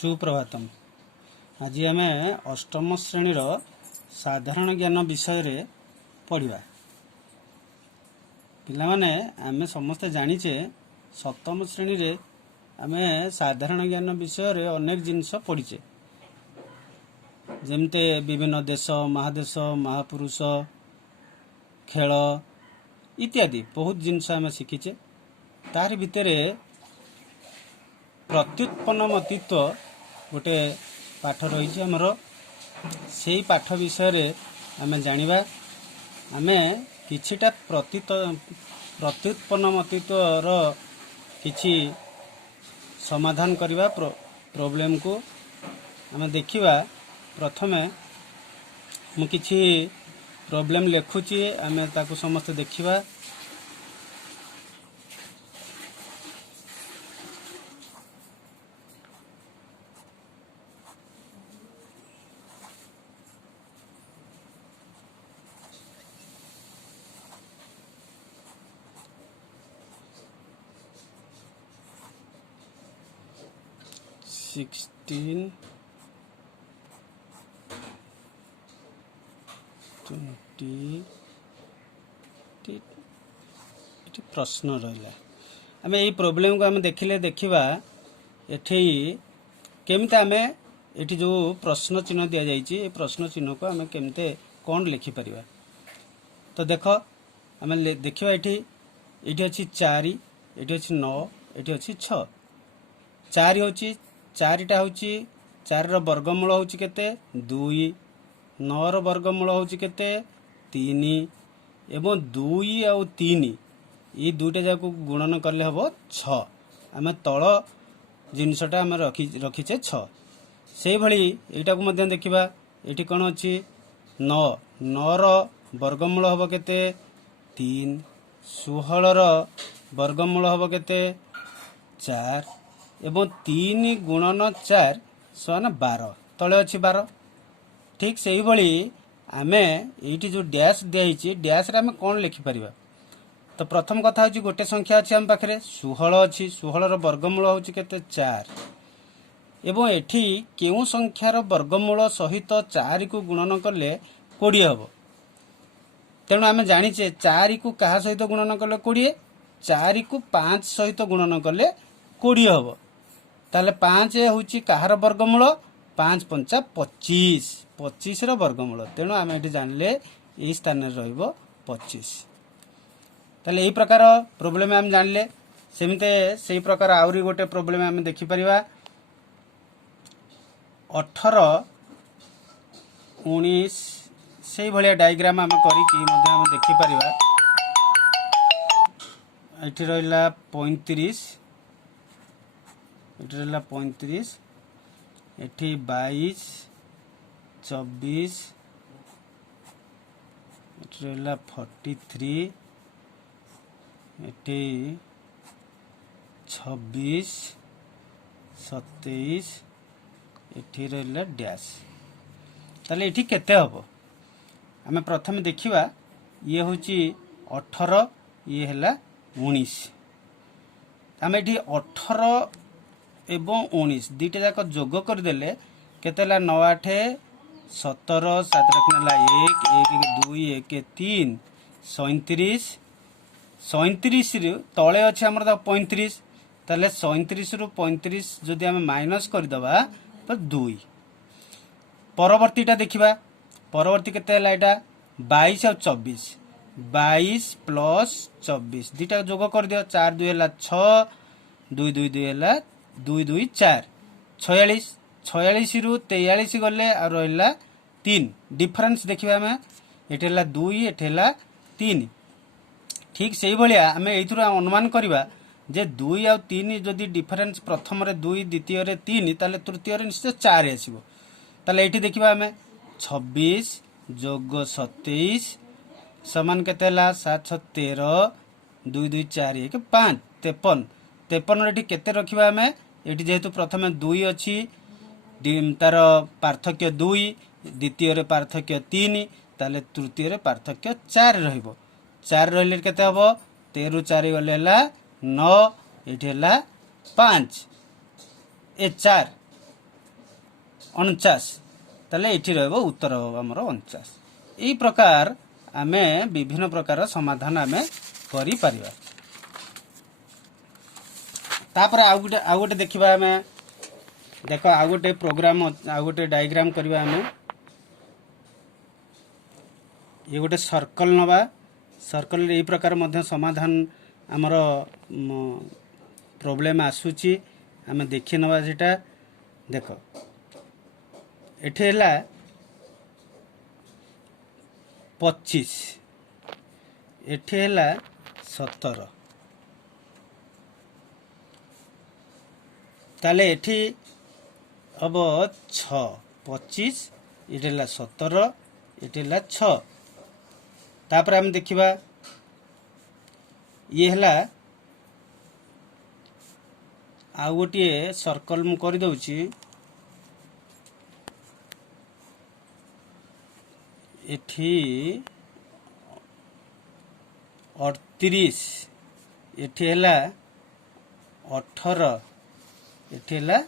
सुप्रभातम। आज आम अष्टम श्रेणीर साधारण ज्ञान विषय रे पढ़ा। पिलामाने आमे समस्ते जानिचे सप्तम श्रेणी रे आमे साधारण ज्ञान विषय रे अनेक जिनस पढ़ीचे, जेमते विभिन्न देश, महादेश, महापुरुष, खेल इत्यादि बहुत जिनस आमे शिखीचे। तार भितरे प्रत्युत्पन्नमतित्व गोटे पाठ रही आमर, से पाठ विषय रे आमे जानिबा। आमे किछिटा प्रत्युत्पन्नमतित्वर किछि समाधान करवा प्रॉब्लम को आमे देखिबा। प्रथमे मु किछि प्रॉब्लम लेखुची, आमे ताकू समस्त देखिबा। प्रश्न रहा आम यही प्रोब्लेम को आम देखिले देखा एठी केमते आम एठी जो प्रश्न चिन्ह दि जाइए, प्रश्न चिन्ह को आम केमते कौन लिखिपर। तो देख आम देखा ये अच्छी 4, ये अच्छी 9, ये अच्छी 6। 4 हूँ 4टा हूँ 4 वर्गमूल हूँ केते 2, 9 वर्गमूल हूँ केते 3 एवं 2 आउ 3 ये दुईटा जाक गुणन कले हम 6। आम तल जिनसटा आम रखीचे 6। से भली एटा को मध्य देखिबा। एठी कौन अच्छी 9, 9 वर्गमूल हम केते 3, 16 वर्गमूल हम केते 4 एवं 3 गुणन 4 समान 12, तले अच्छी 12। ठीक से ही भली आमे एठी जो डैश दिया डैश रे आमे कौन लिखिपर। तो प्रथम कथा हूँ गोटे संख्या अच्छी आम पाखे 16 अच्छी, 16 वर्गमूल हूँ केते 4 एवं एठी केउ संख्यार वर्गमूल सहित 4 को गुणन कले 20 हम। तेणु आम जाचे 4 को क्या सहित गुणन कले 20, 4 को 5 सहित गुणन कले 20 हम। ताले 5 हूँ कहार वर्गमूल, 5 5 25, 25 वर्गमूल। तेणु आम ये जानले यही स्थान रहिबो 25। ताले यही प्रकार प्रोब्लेम आम जानले। सेमते से प्रकार आउरी गोटे प्रोब्लेम आम देखिपर 18, 19 से भाया डायग्राम आम करिकी आम देखिपर। ये रहा 35, ये रहा 35, ये 22, 24, ये रहा 43, ये 26, 27, ये रहा डैश। ताले ये केते हम आम प्रथम देखिबा। ये हूँ 18, ये है 19। आम ये 18 एवं 19 दुईटा जाक जोग करदेले केते 9 8 17, 7 1 1 2 1 3 37, 37 रु तले अच्छे आम 35। ताले 37 रु 35 जदि आम माइनस करदबा तो 2। परवर्तीटा देखिबा। परवर्ती केते है एटा 22 और 24, 22 प्लस 24 दुईटा जोग कर दियो। 4 2 है 6, 2 2 2 है 2 2 4, 46, 46 रु 43 गले और रहा 3। डिफरेंस देखिए आम ये 2, ये 3। ठीक से भाया आम ये अनुमान करवा जे 2 आ 3 जदि डिफरेंस प्रथम 2, द्वितीय 3, ताले तृतीय निश्चय 4 आसो। ताले ये देखा आम 26 जोग 27 समान केते 7 6 13, 2 2 4 1 5 53। 53 केते रखिबा आम ये जेहेतु प्रथम 2 अच्छी तार पार्थक्य 2, द्वितीय पार्थक्य 3, ताले तृतीय पार्थक्य 4 रहिबो। 4 रहिले केते हबो 13 रु 4 गले 9, ये 5 ए 4 49 ताले एठी रहबो उत्तर हो हमर 49 एई प्रकार आमे विभिन्न प्रकार समाधान आमे करि परिबा। तापर आ गोटे देखिबा आमे देखो आ गोटे प्रोग्राम आ गोटे डायग्राम करबा आमे ये गोटे सर्कल नबा सर्कल एई प्रकार मध्य समाधान हमर प्रॉब्लम आसुची आमे देखि नबा सेटा देखो एठे हला 25 एठे हला 17 ताले एठी अब 6 25 एठे हला 17 एठे हला 6 तापर हम देखिबा ये हला आ गोटे सर्कल मु कर दउची एठी 38 एठी हला 18 एठी हला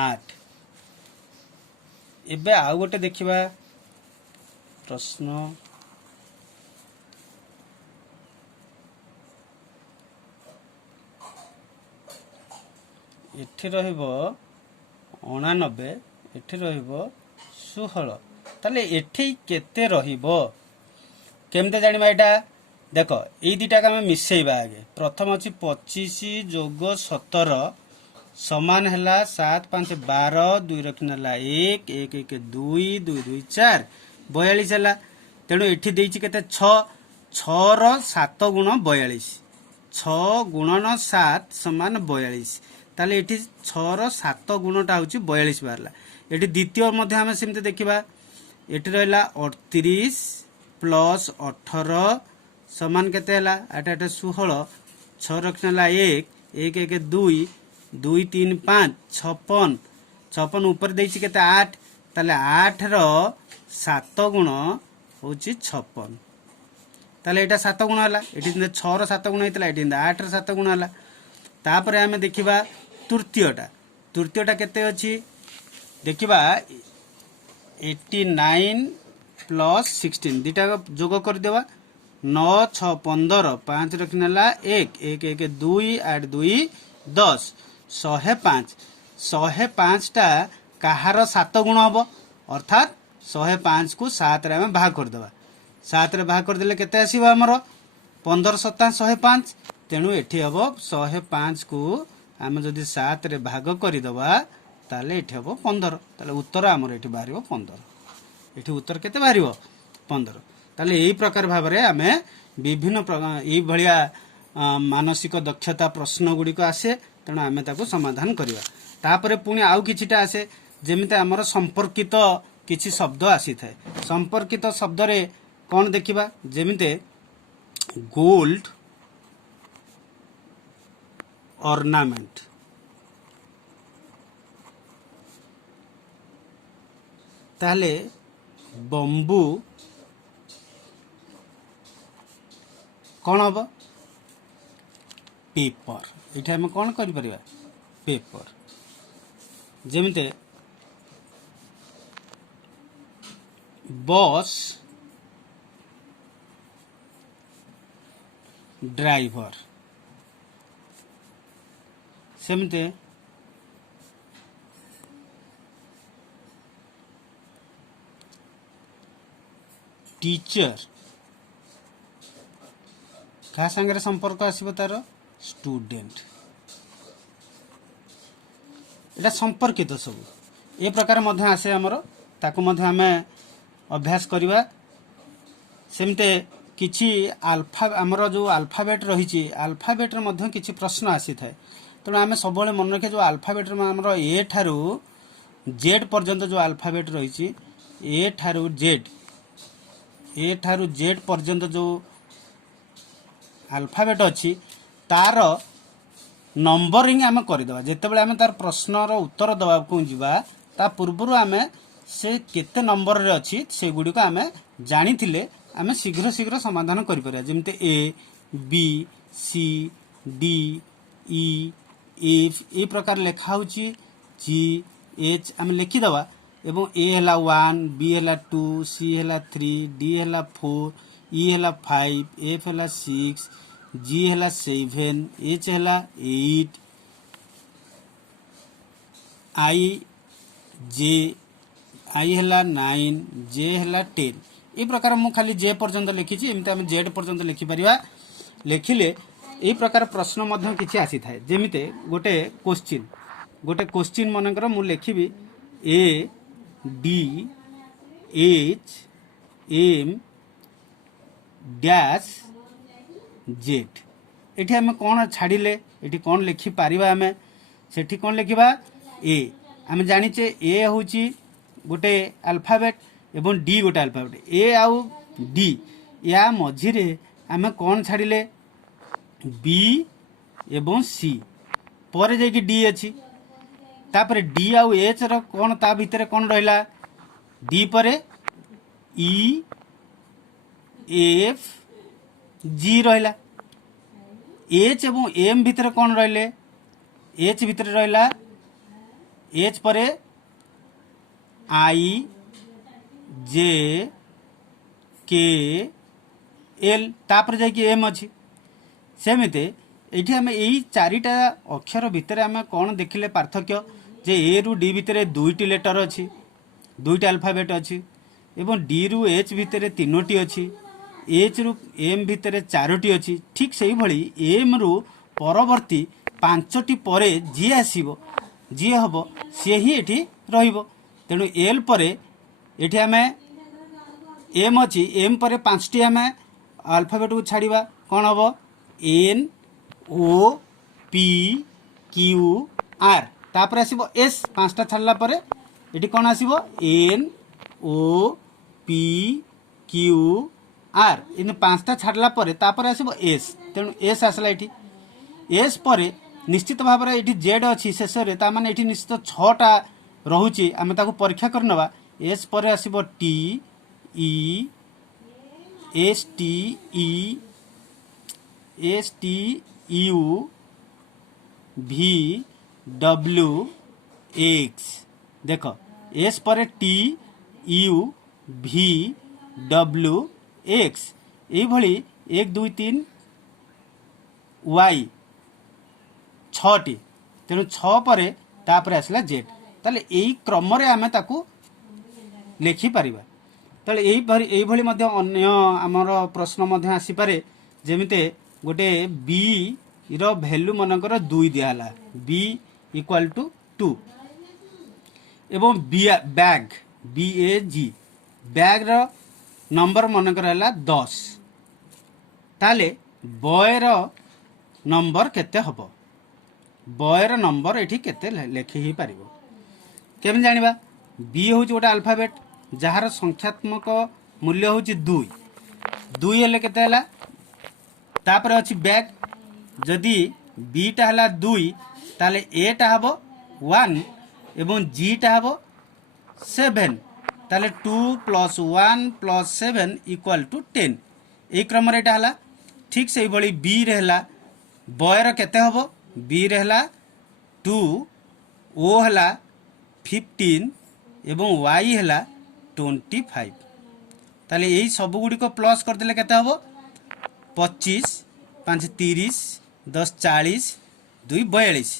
8 एबे आ गोटे देखिबा प्रश्न एठी रहिबो 89 एठी रहिबो 16 ताले एठी केते रहिबो केमते जानिबा एटा देखो एई दुटा का हम मिसेइबा आगे प्रथम अछि 25 जोग 17 समान हला 7 5 12 2 रखनला 1 1 1 2 2 2 4 42 हला तेणु एठी देइछि केते 6 6 रो 7 गुण 42 6 गुणन 7 समान 42 ताले एठी 6 रो 7 गुणटा होछि 42 बारला एठी द्वितीय मध्ये हम सिमते देखिबा एठी रहला 38 प्लस 18 समान केते हला एटा 16 6 रखनला 1 1 1 2 2 3 5 56 56 ऊपर देइछि केते 8 ताले 8 रो 7 गुण होछि 56 ताले एटा 7 गुण हला एठी 6 रो 7 गुण हेतला एठी 8 रो 7 गुण हला तापरे हमें देखिबा तृतीयटा केते अछि देखिबा 89 प्लस 16 दिटा जोग कर देबा 9 6 15 5 रखनला 1 1 1 2 8 2 10 105 टा कहार 7 गुण हबो अर्थात 105 को 7 रे हम भाग कर देबा 7 रे भाग कर देले केते आसीबा हमरो 15 7 105 तेणु एठी हबो 105 को आम जदि 7 रे भाग कर देबा ताले एठी हबो 15 ताले उत्तर हमर एठी बारिबो 15 एठी उत्तर केते बारिबो 15 ताले एई प्रकार भाबरे आमे विभिन्न एई भलिया मानसिक दक्षता प्रश्न गुडी को आसे तेणु आमे ताको समाधान करिवा तापरे पुनी आउ किछिटा आसे जेमिते हमर संपर्कित किछि शब्द आसी थाए संपर्कित शब्द रे कोन देखिबा जेमिते गोल्ड ऑर्नामेंट ताले बंबू कौन हम पेपर ये आम कौन कर पेपर जमीते बस ड्राइवर सेमते टीचर क्या संगे संपर्क आसो तार स्टूडेंट एटा संपर्कित सब ए प्रकार मध्य आसे हमरो ताको मध्य आमे अभ्यास करिवा सेमते किछि अल्फा हमरो जो अल्फाबेट रहिछि अल्फाबेट रे मध्य किछि प्रश्न आसी थाए तेणु आम सब मन रखे जो अल्फाबेट में ए ठारू जेड पर्यंत जो अल्फाबेट रही ए ठारू जेड पर्यंत जो अल्फाबेट अच्छी तार नंबरिंग आम करदे जिते आम तार प्रश्नर उत्तर दवा को जीवा ता पूर्व आम से केते नंबर रे अच्छी से गुड़ी आम जानी आम शीघ्र शीघ्र समाधान कर जमते A B C D E F ए प्रकार लेखा होची जी एच आम लिखिदवा एवं ए है 1, बी है 2, सी है 3, डी है 4, ई है 5, एफ है 6, जी है 7, एच है 8, आई है 9, जे है 10। ये प्रकार मु खाली जे पर्यंत लिखी एमती आम जेड पर्यंत लिखिपर लिखिले ये प्रकार प्रश्न मध्य किसी आसी थाए जेमिते गोटे क्वेश्चन मनकर मु लिखिबी A D H M dash Z. एठी आम कौन छाड़िले एठी कौन लिखि पारिबा आमे सेठी कौन लिखिबा ए आम जानिचे ए होची गोटे अल्फाबेट एवं डी गोटे अल्फाबेट ए आउ डी या मझिरे आम कौन छाड़िले बी एवं सी पर जाइए डी अच्छी तापर डी आउ एच रो कौन ता भितर कौन रहिला डी पर ई एफ जी रहिला एच एवं एम भितर कौन रहिले एच भितर रहिला एच पर आई जे के एल तापर जाइए एम अच्छी सेमिते ये आम यही चारिटा अक्षर भितर आम कौन देखिले पार्थक्य जे ए रु डी भितर दुईटी लेटर अच्छी दुईटा अल्फाबेट अच्छी एवं डी रु एच भितर तीनोटी अच्छी एच रु एम भितर चारोटी अच्छी ठीक से भली एम रु परवर्ती पांचटी परे जी आसीबो जी हम सी ही एठी रहिबो तेणु एल परे एठी आम एम अच्छी एम पर पांचटी आम अल्फाबेट को छाड़िबा कौन हम N O P Q R तापर आसीबो एस पांचटा छाड़ला परे एठी कौन आसीबो N O P Q R इन पांचटा छाड़ला परे तापर आसीबो एस तेणु एस आसला एठी एस परे निश्चित भाव में ये जेड अच्छी शेष में ताने ये निश्चित 6टा रोचे आम ताको परीक्षा कर नवा एस पर आसीबो T E S T U V W X देख एस पर T U V W X ये 1 2 3 वाई 6टी तेणु 6 पर तापर आसला जेड ताले यही क्रम आम ताकू लिखिपर ताले यही अन्य आमर प्रश्न आसीपे जमीते गोटे बी रो भैल्यू मनकर 2 दिहला बी इक्वाल टू 2 एवं बैग बी ए जी बैग रो नंबर मनकर है 10 ताले बॉयर नंबर केते हबो बॉयर नंबर एठी केते लेखि ही पारिबो केम जानिबा बी होची गोटे अल्फाबेट जहार संख्यात्मक मूल्य होची 2 2 हेले केते हला तापर अछि बैग जदि बी टा हला 2 ताले ए टा हबो 1 एवं जी टा हबो 7 ताले 2 + 1 + 7 = 10 ए क्रम रे टा हला ठीक से बळी बी रे हला बॉयर केते हबो बी रे हला 2 ओ हला 15 एवं वाई हला 25 ताले यही सब गुडी को प्लस कर देले केते हबो 25 5 30 10 40 2 42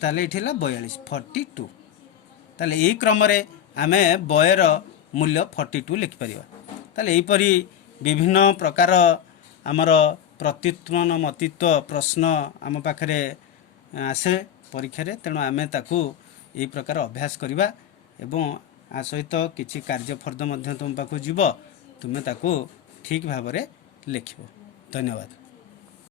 ताले इठला 42 42 ताले यही क्रम रे आमे बॉयर मूल्य 42 लिखि परिबा ताले एही परी विभिन्न प्रकार आमर प्रत्युत्पन्न मतित्व प्रश्न आम पाखरे आसे परीक्षा रे तेणु आमे ताकू यही प्रकार अभ्यास करिबा एवं आ सहित किछि कार्य फर्द मध्य तुम पाखु जीव तुमे ताकू ठीक भाव रे लिखिबो। धन्यवाद।